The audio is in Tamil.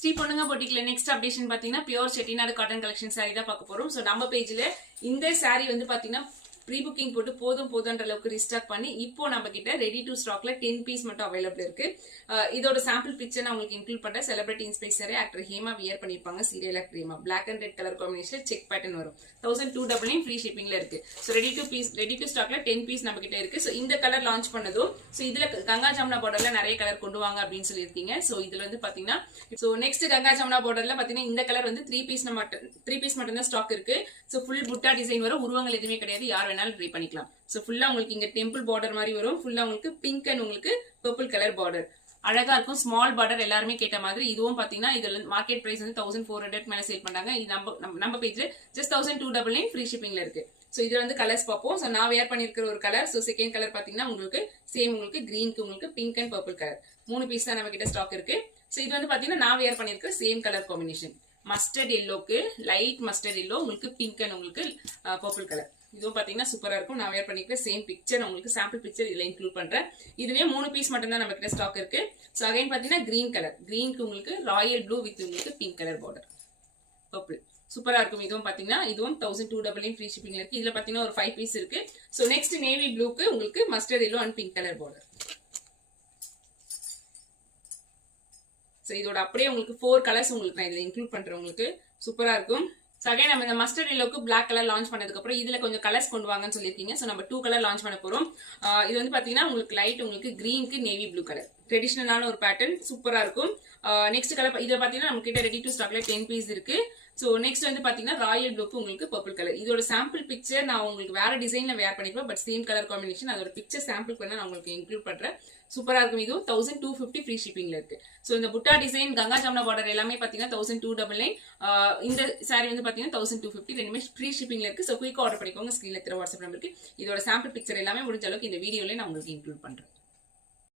ஸ்ரீ பொண்ணுங்க போட்டிக்கல நெக்ஸ்ட் அப்டேஷன் பாத்தீங்கன்னா pure Chettinad cotton collection sorry தான் பார்க்க போறோம். சோ நம்ம பேஜ்ல இந்த சாரி வந்து பாத்தீங்கன்னா ப்ரீ புக்கிங் போட்டு போதும்ன்ற அளவுக்கு ரீஸ்டாக் பண்ணி இப்போ நம்ம கிட்ட ரெடி டு ஸ்டாக்ல 10 பீஸ் மட்டும் அவைலபிள் இருக்கு. இதோட சாம்பிள் பிக்சர் நான் உங்களுக்கு இன்க்ளூட் பண்றேன். செலிபிரிட்டி இன்ஸ்பைசரே ஆக்டர் ஹேமா வியர் பண்ணிருப்பாங்க. Serial actor Hema black and red colour combination check pattern வரும். 1299 ஃப்ரீ ஷிப்பிங்ல இருக்கு. சோ ரெடி டு ஸ்டாக்ல 10 பீஸ் நம்ம கிட்ட இருக்கு. சோ இந்த கலர் லான்ச் பண்ணதும் சோ இதுல கங்கா ஜமுனா பார்டர்ல நிறைய கலர் கொண்டு வாங்க அப்படின்னு சொல்லியிருக்கீங்க. சோ இதுல வந்து பாத்தீங்கன்னா சோ நெக்ஸ்ட் கங்கா ஜமுனா பார்டர்ல பாத்தீங்கன்னா இந்த கலர் வந்து 3 பீஸ் மட்டும் தான் ஸ்டாக் இருக்கு. சோ ஃபுல் புட்டா டிசைன் வரும். உருவங்கள் எதுவுமே கிடையாது. யார் வேணாலும் ட்ரை பண்ணிக்கலாம். சோ ஃபுல்லா உங்களுக்கு இங்க டெம்பிள் பார்டர் மாதிரி வரும். ஃபுல்லா உங்களுக்கு பிங்க் அண்ட் உங்களுக்கு பர்பிள் கலர் பார்டர் அழகா இருக்கும். ஸ்மால் பார்டர் எல்லாருமே கேட்ட மாதிரி. இதுவும் பாத்தீங்கன்னா இதுல மார்க்கெட் பிரைஸ் வந்து 1400 மேல சேல் பண்றாங்க. இது நம்ம பேஜ்ல ஜஸ்ட் 1299 ஃப்ரீ ஷிப்பிங்ல இருக்கு. சோ இதுல வந்து கலர்ஸ் பார்ப்போம். சோ நான் வேர் பண்ணிருக்கிற ஒரு கலர். சோ செகண்ட் கலர் பாத்தீங்கன்னா உங்களுக்கு சேம் உங்களுக்கு கிரீனுக்கு உங்களுக்கு pink and purple colour 3 piece தான் நம்ம கிட்ட ஸ்டாக் இருக்கு. சோ இது வந்து பாத்தீங்கன்னா நான் வேர் பண்ணிருக்கிற சேம் கலர் காம்பினேஷன் மஸ்டர்ட் எல்லோக்கு லைட் மஸ்டர்ட் எல்லோ உங்களுக்கு பிங்க் அண்ட் உங்களுக்கு பர்பிள் கலர். இதுவும் பாத்தீங்கன்னா சூப்பரா இருக்கும். நான் வேர் பண்ணிக்கிற சேம் பிக்சர் உங்களுக்கு சாம்பிள் பிக்சர் இதுல இன்க்ளூட் பண்றேன். இதுவே 3 பீஸ் மட்டும் தான் நம்ம கிட்ட ஸ்டாக் இருக்கு. சோ அகைன் பாத்தீங்கன்னா கிரீன் கலர் கிரீனுக்கு உங்களுக்கு ராயல் ப்ளூ வித் உங்களுக்கு பிங்க் கலர் பார்டர் பர்பிள் சூப்பரா இருக்கும். இதுவும் பாத்தீங்கன்னா இதுவும் 1299 ஃப்ரீ ஷிப்பிங்ல இருக்கு. இதுல பாத்தீங்கன்னா ஒரு 5 பீஸ் இருக்கு. சோ நெக்ஸ்ட் நேவி ப்ளூக்கு உங்களுக்கு mustard yellow and pink colour border. So இதோட அப்படியே உங்களுக்கு 4 கலர்ஸ் உங்களுக்கு நான் இதுல இன்க்ளூட் பண்றேன். உங்களுக்கு சூப்பரா இருக்கும். சோ அகைன் நம்ம இந்த மஸ்டர்ட் எல்லோக்கு பிளாக் கலர் லான்ச் பண்ணதுக்கு அப்புறம் இதுல கொஞ்சம் கலர்ஸ் கொண்டு வாங்கன்னு சொல்லியிருக்கீங்க. சோ நம்ம 2 கலர் லான்ச் பண்ண போறோம். இது வந்து பாத்தீங்கன்னா உங்களுக்கு லைட் உங்களுக்கு கிரீனுக்கு நேவி ப்ளூ கலர் ட்ரெடிஷனலான ஒரு பேட்டர்ன் சூப்பரா இருக்கும். நெக்ஸ்ட் கலர் இதை பாத்தீங்கன்னா நம்ம கிட்ட ரெடி டு ஸ்டாக்ல 10 பீஸ் இருக்கு. சோ நெக்ஸ்ட் வந்து பாத்தீங்கன்னா ராயல் ப்ளூக்கு உங்களுக்கு பர்பிள் கலர். இதோட சாம்பிள் பிக்சர் நான் உங்களுக்கு வேற டிசைன்ல வேர் பண்ணிப்பேன். பட் சேம் கலர் காம்பினேஷன் அதோட பிக்சர் சாம்பிள் பண்ண நான் உங்களுக்கு இன்க்ளூட் பண்றேன். சூப்பரா இருக்கும். இதுவும் 1250 ஃப்ரீ ஷிப்பிங்ல இருக்கு. சோ இந்த புட்டா டிசைன் கங்கா ஜமுனா பார்டர் எல்லாமே பாத்தீங்கன்னா 1299. இந்த சாரி வந்து பாத்தீங்கன்னா 1250 ரெண்டுமே ஃப்ரீ ஷிப்பிங்ல இருக்கு. சோ குயிக்கா ஆர்டர் பண்ணிக்கோங்க. ஸ்கிரீன்ல தெரிய வாட்ஸ்அப் நம்பருக்கு இதோட சாம்பிள் பிக்சர் எல்லாமே முடிஞ்ச அளவுக்கு இந்த வீடியோல நான் உங்களுக்கு இன்க்ளூட் பண்றேன்.